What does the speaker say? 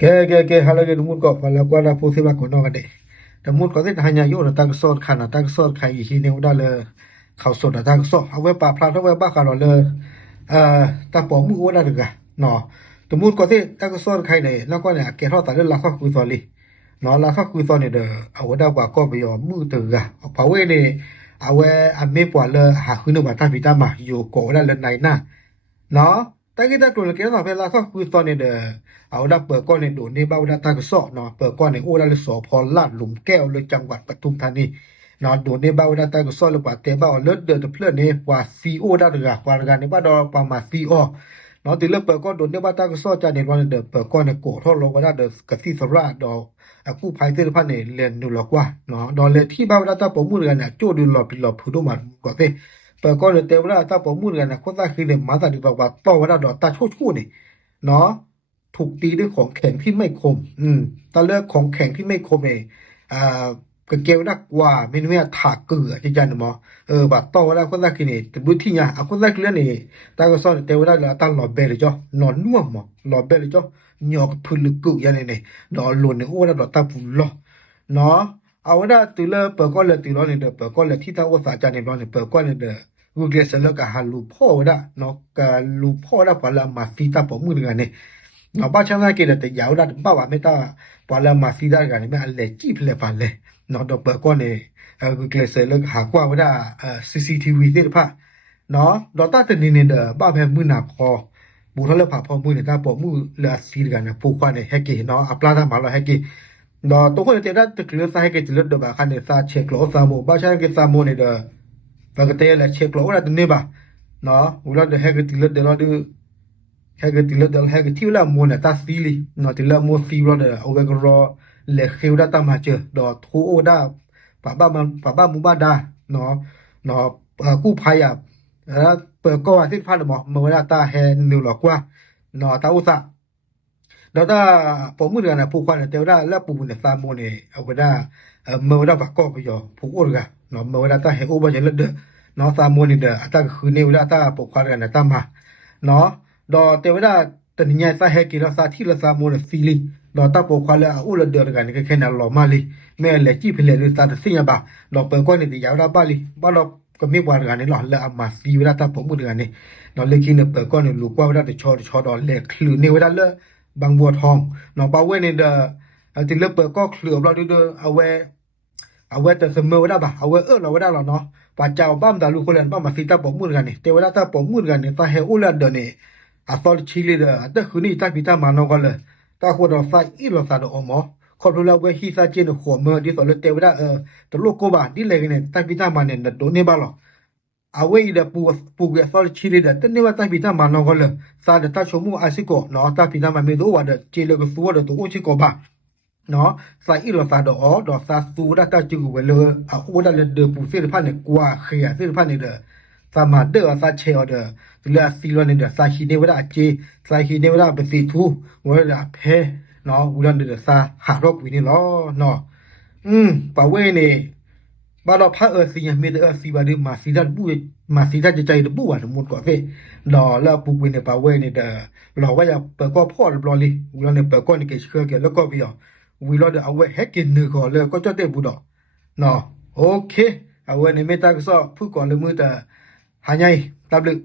ke halage mut ko pala ko na pusi ba ko no gade ta mut ko te hanya yo na ta so khana ta so khai hi ne uda le khau so na ta so awe pa pla to we ba ka ro le ta po mu uda de ga no ta mut ko te ta so khai ne la ko ne ke ro ta le la kho ku so li no la kho ku so ne de awada kwa ko bi yo mu te ga pa we ne awe ame pwa le ha khu no ba ta bi ta ma yo ko da le nai na no ta ki ta ko le ke no pe la kho ku so ne deเอาดับเปิดก้อนในโดนในเบ้าดัตากระสอบเนาะเปิดก้อนในโอ้ดัลสอพอลาดหลุมแก้วเลยจังหวัดปทุมธานีเนาะโดนในเบ้าดัตากระสอบหรือว่าเตะเบ้าเลิศเดือดเพื่อนในกว่าซีโอดัตเรือกว่าการในบ้านดอประมาณซีโอเนาะตีเลิศเปิดก้อนโดนในบ้านตากระสอบจะในวันเดือดเปิดก้อนในโกท่อลงก็ได้เดือดกระซีสระดอกกู้ภัยเสื้อผ้าในเรียนดูหลอกว่าเนาะดอเลยที่เบ้าดัตาผมมือเรือนเนี่ยโจดูหลอกผิดหลอกผู้ดูมันก็เต้เปิดก้อนในเตะว่าตาผมมือเรือนเนี่ยคนตาคือเนี่ยมาตาดีบอกว่าต่อว่าดอกตาชู่นี่เนาะถูกตีด้วยของแข็งที่ไม่คมตอนเลือกของแข็งที่ไม่คมเนี่ยอ่ากระเกลนักกว่าไม่รู้ว่าถากเกลือจะยันมั้งบาดต่อว่าคนแรกคือเนี่ยแต่บุตรที่เนี่ยคนแรกเรื่องนี่ตาก็สอนแต่ว่าเราตั้งหลอดเบลเลยจ้ะนอนน่วมมั้งหลอดเบลเลยจ้ะหยอกพื้นลึกกุยันเนี่ยนอนหล่นเนี่ยโอ้เราดอกตาปุ่นล้อเนาะเอาว่าตื่นเลยเปิดก้อนเลยตื่นร้อนเนี่ยเด้อเปิดก้อนเลยที่ทางภาษาจานเนี่ยร้อนเนี่ยเปิดก้อนเนี่ยเด้อกูเกลียดเสร็จแล้วก็หาลูกพ่อว่าเนาะกับลูกพ่อได้พอละมาฟีตาผมมือเงินเนี่ย nó ba trăm cái là tự giáo ra ba bạn mấy ta bảo là mà phi ra cái này mấy anh lấy chip lấy bàn lấy nó đọc bờ con này cái sẽ lực hạ qua với đã CCTV thế được pa nó đó ta tự nhiên là ba mẹ mua nạp kho bù thằng lớp hạ phò mua này ta bỏ mua là phi cái này phụ quan này hay cái nó apply ra bảo là hay cái nó tôi có thể đã tự lực sai cái tự lực được bà khăn này ta check lỗ sa mô ba trăm cái sa mô này được và cái tên là check lỗ là tự nhiên bà nó udah được hay cái tự lực để nó đưa hay cái tiền lợi hay cái thiếu là mua này ta xí li nó tiền lợi mua xí rồi để ở bên đó lệ khiêu đã tam hạt chưa đó thu ô đã bà ba mua ba đa nóกู้ภัยเปิดก็ที่พันหมอเมื่อตาแฮนิวหลอกว่าตาอุตสะแล้วถ้าผมมือเดือนผู้ควันเตียวได้แล้วปูเนี่ยซาโมเนี่ยเอาไปได้เมื่อได้บักก็ไปยอผู้อ้วนกันเมื่อได้ตาแฮโอบาจะเลิศเด้อซาโมเนี่ยเด้อตาคือนิวแล้วตาผู้ควันกันตามมาดอเทวดาตันยังสาเหตุที่เราสาธิตเราสามารถสิลิดอตาปกครองแล้วอุลเดือดกันก็แค่นั้นหล่อมาเลยแม่เล็กจีเพลย์สาธิตสิ่งบ้าดอกเปิดก้อนในที่ยาวได้บ้าเลยบ้าเราก็ไม่ว่ากันนี่หล่อแล้วเอามาสิเวลาตาผมพูดกันนี่ดอเล็กที่เนี่ยเปิดก้อนในลูกว่าเวลาจะชอดอเล็กคลื่นในเวลาเลบางบัวทองบ่าวเว้ในเดอที่เลือกเปิดก็คลื่นเราดูเอาไว้แต่เสมอเวลาบ่าเอาไว้เราเวลาเราเนาะป่าเจ้าบ้ามดาลูกคนนั้นบ้ามมาสิตาผมพูดกันนี่แต่เวลาตาผมพูดกันนี่ตาเฮอุลเดือนี่อาตอลชิลีเดอแต่คืนนี้ตาพิตามานก็เลยตาคนเราใส่อีหลอซาดอมอคนเราเวฮิซาเจนหัวเมื่อที่สอนเตวดาตโลโกบาที่เลยเนี่ยตาพิตามาเนี่ยโดนเนี่ยบ้าหรอเอาไว้เดปูเกสอลชิลีเดแต่เนี่ยว่าตาพิตามานก็เลยซาเดตาชมูอาซิโกเนาะตาพิตามาไม่รู้ว่าเดเจเลกสัวเดตัวอุชิโกบาเนาะใส่อีหลอซาดอดอซาสูดาตาจิกเวเลอาอูดาเลเดปูเสื้อผ้าเนี่ยกว่าเขียเสื้อผ้าเนี่ยเดสามาเดอซาเชอเดตุลาซีโรเนเดซาฮิเนวดาเจซาฮิเนวดาเบสิทูวดาเพเนาะอุลันเดซาหารอกวินี่ล้อเนาะปะเวนี่บาดอพะซียเมเดซีบาดิมาซีดันบุมาซีดันจะใจดบุอ่ะมุดกว่าเฟดอแล้วปุกวินปะเวนี่เดรอว่าจะเปิดก็พอรอลิอุลันเปิดก็นี่เกชื่อเกแล้วก็วิอวิลอเดเอาไว้แฮกกินนึก็เลยก็จะได้บุดอเนาะโอเคเอาไว้ในเมตาก็ซอผู้ก่อนเลยมือแต่หายใจตับลึก